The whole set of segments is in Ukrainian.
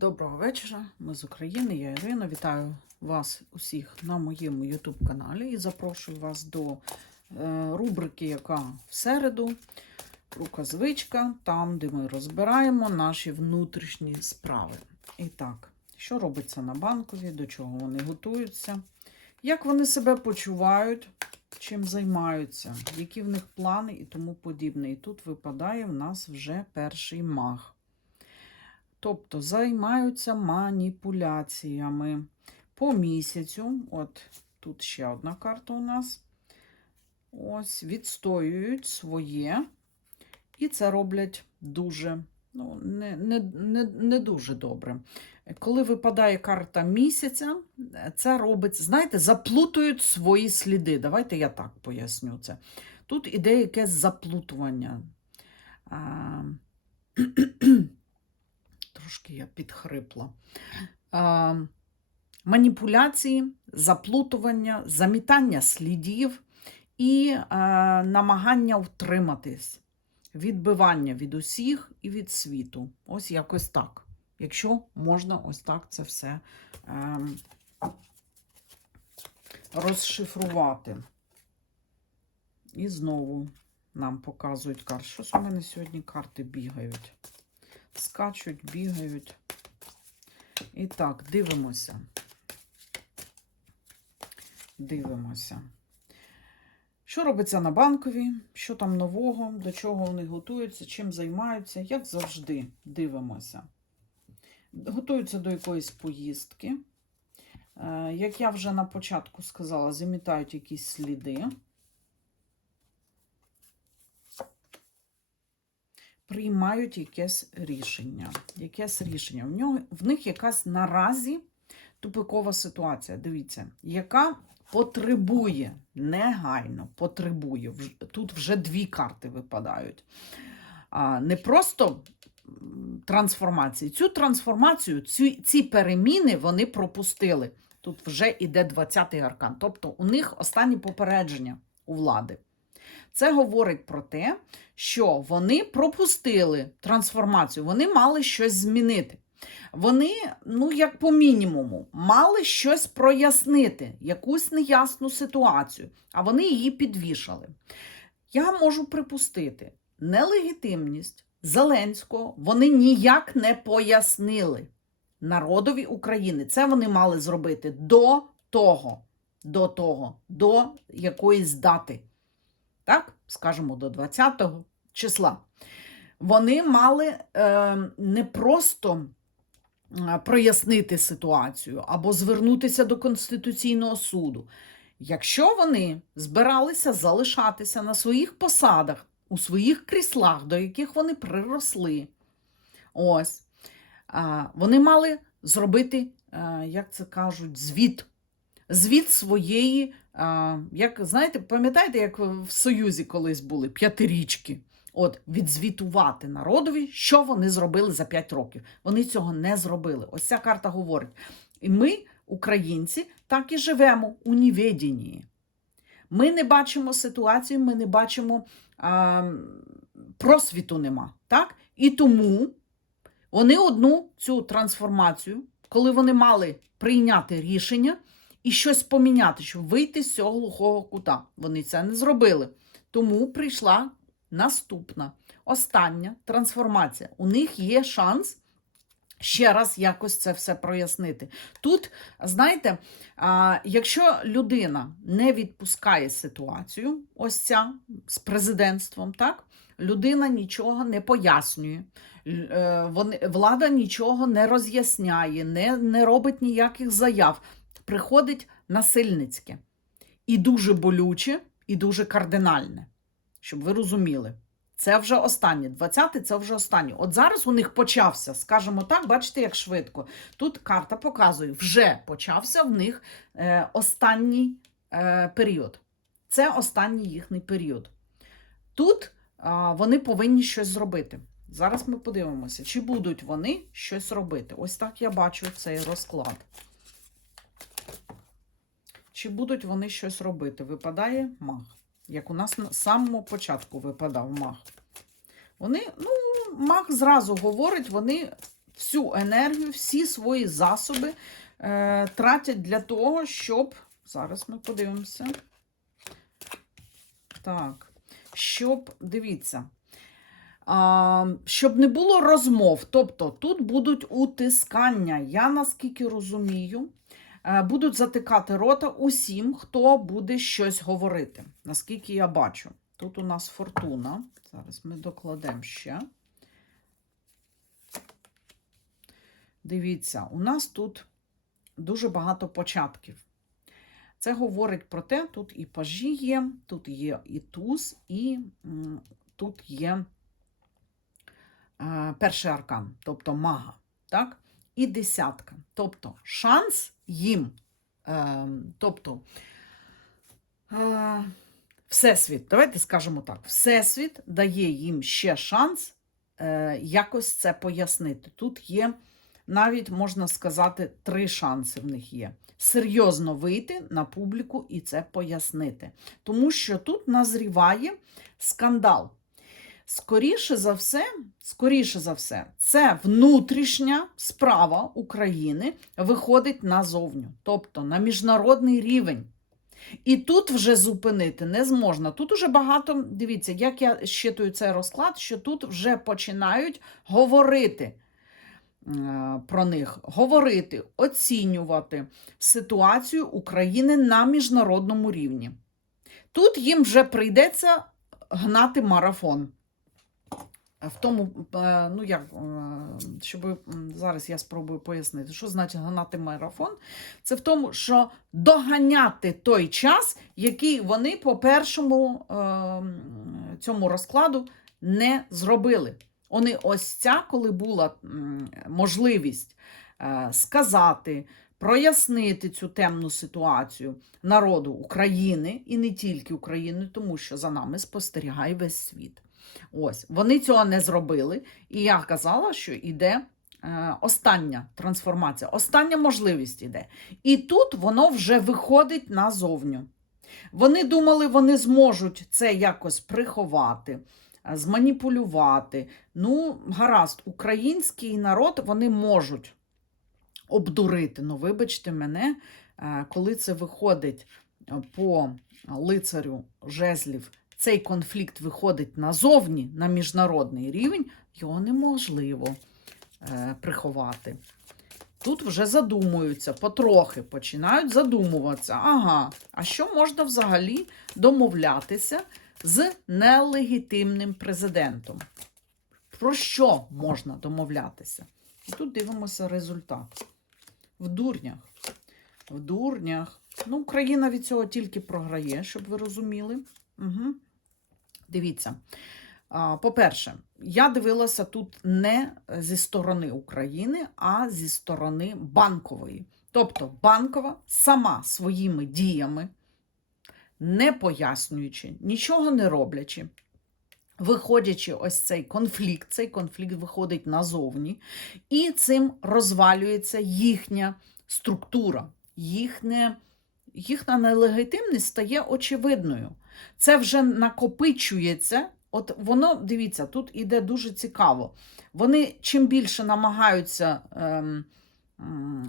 Доброго вечора, ми з України, я Ірина. Вітаю вас усіх на моєму YouTube каналі і запрошую вас до е, рубрики, яка в середу, рука звичка, там, де ми розбираємо наші внутрішні справи. І так, що робиться на банкові, до чого вони готуються, як вони себе почувають, чим займаються, які в них плани і тому подібне. І тут випадає в нас вже перший маг. Тобто займаються маніпуляціями по місяцю. От тут ще одна карта у нас. Ось, відстоюють своє. І це роблять дуже, ну, не, не, не, не дуже добре. Коли випадає карта місяця, це робить, знаєте, заплутують свої сліди. Давайте я так поясню це. Тут іде якесь заплутування. А, трошки я підхрипла. А, маніпуляції, заплутування, замітання слідів і а, намагання втриматись, відбивання від усіх і від світу. Ось якось так. Якщо можна ось так це все е, розшифрувати. І знову нам показують карти. Щось у мене сьогодні карти бігають скачуть, бігають. І так, дивимося. Дивимося. Що робиться на банкові? Що там нового, до чого вони готуються, чим займаються, як завжди, дивимося. Готуються до якоїсь поїздки. Е, Як я вже на початку сказала, замітають якісь сліди. Приймають якесь рішення. Якесь рішення. В, нього, в них якась наразі тупикова ситуація. Дивіться, яка потребує, негайно потребує. Тут вже дві карти випадають. А, не просто трансформації. Цю трансформацію, ці, ці переміни вони пропустили. Тут вже іде 20-й аркан. Тобто у них останні попередження у влади. Це говорить про те, що вони пропустили трансформацію, вони мали щось змінити. Вони, ну, як по мінімуму, мали щось прояснити, якусь неясну ситуацію, а вони її підвішали. Я можу припустити, нелегітимність Зеленського вони ніяк не пояснили народові України. Це вони мали зробити до того, до того, до якоїсь дати так, скажімо, до 20 числа, вони мали е, не просто е, прояснити ситуацію або звернутися до Конституційного суду. Якщо вони збиралися залишатися на своїх посадах, у своїх кріслах, до яких вони приросли, ось, вони мали зробити, е, як це кажуть, звіт. Звіт своєї як знаєте, пам'ятаєте, як в Союзі колись були п'ятирічки? От відзвітувати народові, що вони зробили за 5 років. Вони цього не зробили. Ось ця карта говорить. І ми, українці, так і живемо у неведенні. Ми не бачимо ситуацію, ми не бачимо а, просвіту нема. Так? І тому вони одну цю трансформацію, коли вони мали прийняти рішення і щось поміняти, щоб вийти з цього глухого кута. Вони це не зробили. Тому прийшла наступна, остання трансформація. У них є шанс. Ще раз якось це все прояснити. Тут, знаєте, якщо людина не відпускає ситуацію, ось ця з президентством, так, людина нічого не пояснює, е, влада нічого не роз'ясняє, не, не робить ніяких заяв приходить насильницьке. І дуже болюче, і дуже кардинальне. Щоб ви розуміли. Це вже останнє. 20-й це вже останнє. От зараз у них почався, скажімо так, бачите, як швидко. Тут карта показує, вже почався в них е, останній е, період. Це останній їхній період. Тут а, вони повинні щось зробити. Зараз ми подивимося, чи будуть вони щось робити. Ось так я бачу цей розклад. Чи будуть вони щось робити? Випадає маг. Як у нас на самому початку випадав маг. Вони, ну, маг зразу говорить, вони всю енергію, всі свої засоби е, тратять для того, щоб. Зараз ми подивимося. Так, щоб, дивіться, а, щоб не було розмов. Тобто тут будуть утискання. Я наскільки розумію, будуть затикати рота усім, хто буде щось говорити. Наскільки я бачу. Тут у нас фортуна. Зараз ми докладемо ще. Дивіться, у нас тут дуже багато початків. Це говорить про те, тут і пажі є, тут є і туз, і м, тут є е, перший аркан, тобто мага. Так? І десятка. Тобто шанс їм, е, тобто е, Всесвіт, давайте скажемо так: Всесвіт дає їм ще шанс е, якось це пояснити. Тут є навіть, можна сказати, три шанси в них є. Серйозно вийти на публіку і це пояснити. Тому що тут назріває скандал. Скоріше за все, скоріше за все, це внутрішня справа України виходить назовню, тобто на міжнародний рівень. І тут вже зупинити не зможна. Тут уже багато, дивіться, як я щитую цей розклад, що тут вже починають говорити е, про них, говорити, оцінювати ситуацію України на міжнародному рівні. Тут їм вже прийдеться гнати марафон. В тому, е, ну як, е, щоб зараз я спробую пояснити, що значить гнати марафон. Це в тому, що доганяти той час, який вони по першому е, цьому розкладу не зробили. Вони ось ця, коли була можливість сказати, прояснити цю темну ситуацію народу України і не тільки України, тому що за нами спостерігає весь світ. Ось вони цього не зробили, і я казала, що йде е, остання трансформація, остання можливість іде. І тут воно вже виходить назовню. Вони думали, вони зможуть це якось приховати, е, зманіпулювати. Ну, гаразд, український народ вони можуть обдурити. Ну, вибачте мене, е, коли це виходить по лицарю жезлів, цей конфлікт виходить назовні на міжнародний рівень, його неможливо е, приховати. Тут вже задумуються, потрохи починають задумуватися. Ага, а що можна взагалі домовлятися з нелегітимним президентом? Про що можна домовлятися? І тут дивимося результат. В дурнях. В дурнях. Ну, Україна від цього тільки програє, щоб ви розуміли. Угу. Дивіться. По-перше, я дивилася тут не зі сторони України, а зі сторони банкової. Тобто банкова сама своїми діями, не пояснюючи, нічого не роблячи, виходячи ось цей конфлікт, цей конфлікт виходить назовні, і цим розвалюється їхня структура, їхня, їхня нелегітимність стає очевидною. Це вже накопичується. От воно, дивіться, тут іде дуже цікаво. Вони чим більше намагаються, ем,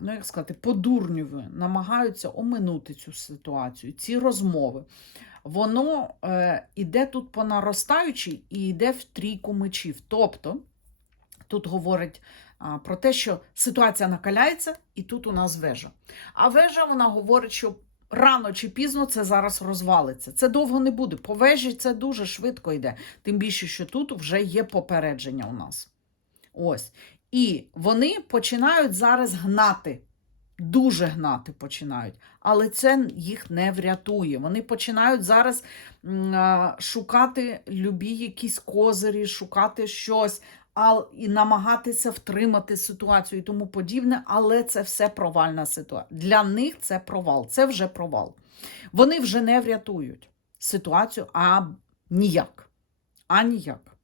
ну як сказати, по-дурню намагаються оминути цю ситуацію, ці розмови. Воно е, іде тут по наростаючій і йде в трійку мечів. Тобто тут говорить а, про те, що ситуація накаляється, і тут у нас вежа. А вежа вона говорить, що рано чи пізно це зараз розвалиться. Це довго не буде. По вежі це дуже швидко йде. Тим більше, що тут вже є попередження у нас. Ось. І вони починають зараз гнати. Дуже гнати починають, але це їх не врятує. Вони починають зараз шукати любі якісь козирі, шукати щось, а, і намагатися втримати ситуацію і тому подібне, але це все провальна ситуація. Для них це провал, це вже провал. Вони вже не врятують ситуацію, а ніяк. А ніяк.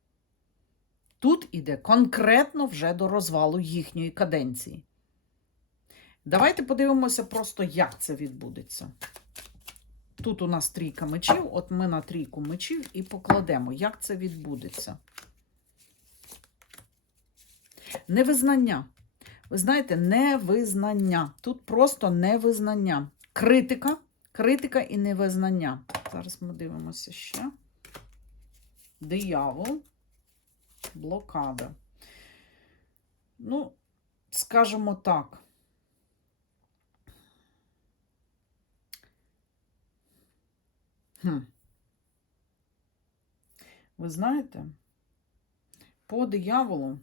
Тут іде конкретно вже до розвалу їхньої каденції. Давайте подивимося просто, як це відбудеться. Тут у нас трійка мечів, от ми на трійку мечів і покладемо, як це відбудеться. Невизнання. ви знаєте, невизнання. Тут просто невизнання. Критика, критика і невизнання. Зараз ми дивимося ще. Диявол, блокада. Ну, скажімо так. Хм. Ви знаєте, по дияволу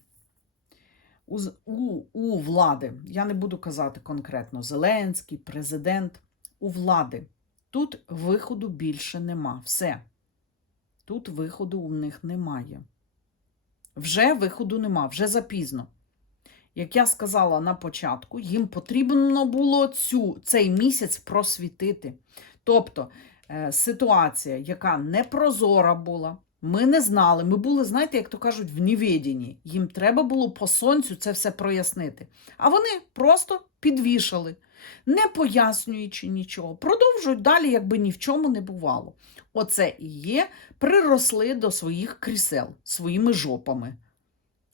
у, у, у влади, я не буду казати конкретно Зеленський, президент, у влади. Тут виходу більше нема. Все. Тут виходу у них немає. Вже виходу нема, вже запізно. Як я сказала на початку, їм потрібно було цю, цей місяць просвітити. Тобто е, ситуація, яка непрозора була, ми не знали. Ми були, знаєте, як то кажуть, в невіденні. Їм треба було по сонцю це все прояснити. А вони просто підвішали, не пояснюючи нічого. Продовжують далі, якби ні в чому не бувало. Оце і є, приросли до своїх крісел своїми жопами.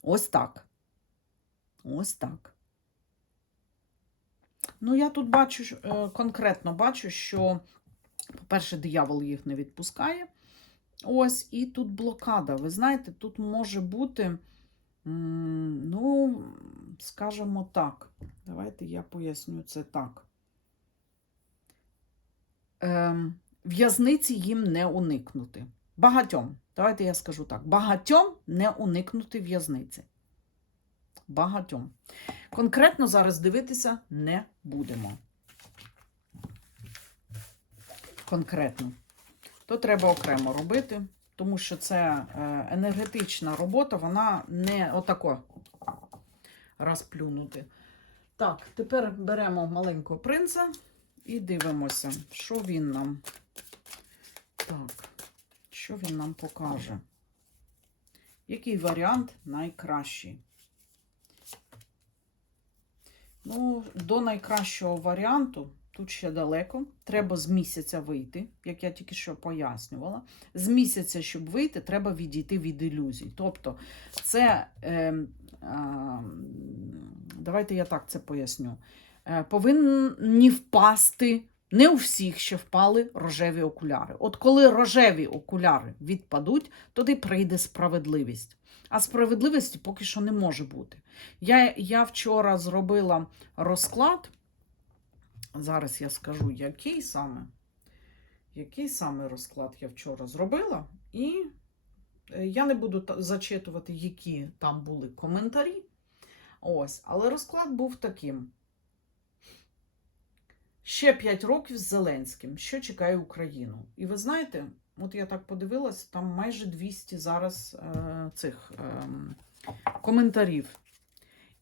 Ось так. Ось так. Ну, я тут бачу, е, конкретно бачу, що, по-перше, диявол їх не відпускає. Ось, і тут блокада. Ви знаєте, тут може бути, ну, скажімо так. Давайте я поясню це так. Ем, в'язниці їм не уникнути. Багатьом. Давайте я скажу так: багатьом не уникнути в'язниці. Багатьом. Конкретно зараз дивитися не будемо. Конкретно. То треба окремо робити, тому що це е, енергетична робота, вона не отако розплюнути. Так, тепер беремо маленького принца і дивимося, що він нам. Так, що він нам покаже? Який варіант найкращий? Ну, до найкращого варіанту тут ще далеко. Треба з місяця вийти, як я тільки що пояснювала. З місяця, щоб вийти, треба відійти від ілюзій. Тобто, це, е, а, давайте я так це поясню. Е, повинні впасти. Не у всіх ще впали рожеві окуляри. От коли рожеві окуляри відпадуть, тоді прийде справедливість. А справедливості поки що не може бути. Я, я вчора зробила розклад. Зараз я скажу, який саме, який саме розклад я вчора зробила. І е, я не буду зачитувати, які там були коментарі. Ось, але розклад був таким. Ще 5 років з Зеленським. Що чекає Україну? І ви знаєте, от я так подивилась, там майже 200 зараз е, цих е, коментарів.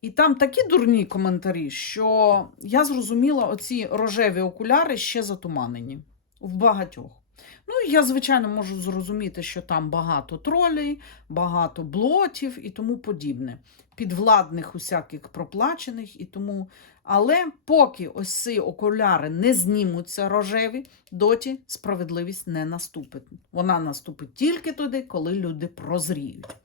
І там такі дурні коментарі, що я зрозуміла, оці рожеві окуляри ще затуманені в багатьох. Ну, я, звичайно, можу зрозуміти, що там багато тролей, багато блотів і тому подібне. Підвладних усяких проплачених і тому. Але поки ось ці окуляри не знімуться рожеві, доті справедливість не наступить. Вона наступить тільки тоді, коли люди прозріють.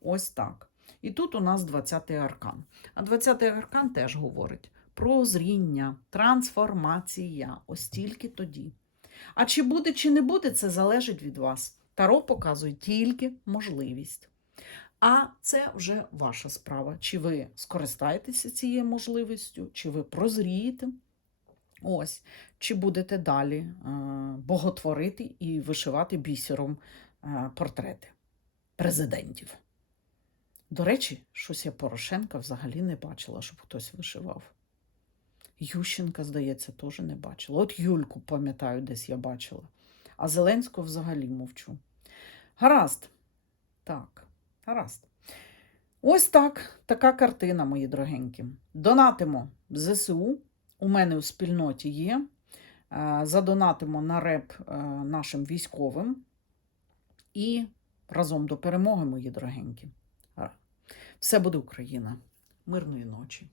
Ось так. І тут у нас 20-й аркан. А 20-й аркан теж говорить про зріння, трансформація. Ось тільки тоді. А чи буде, чи не буде, це залежить від вас. Таро показує тільки можливість. А це вже ваша справа. Чи ви скористаєтеся цією можливістю, чи ви прозрієте. Ось, чи будете далі е, боготворити і вишивати бісером е, портрети президентів. До речі, щось я Порошенка взагалі не бачила, щоб хтось вишивав. Ющенка, здається, теж не бачила. От Юльку, пам'ятаю, десь я бачила. А Зеленського взагалі мовчу. Гаразд. Так, гаразд. Ось так, така картина, мої дорогенькі. Донатимо ЗСУ. У мене у спільноті є. Е, Задонатимо на реп е, нашим військовим. І разом до перемоги, мої дорогенькі. Все буде Україна. Мирної ночі.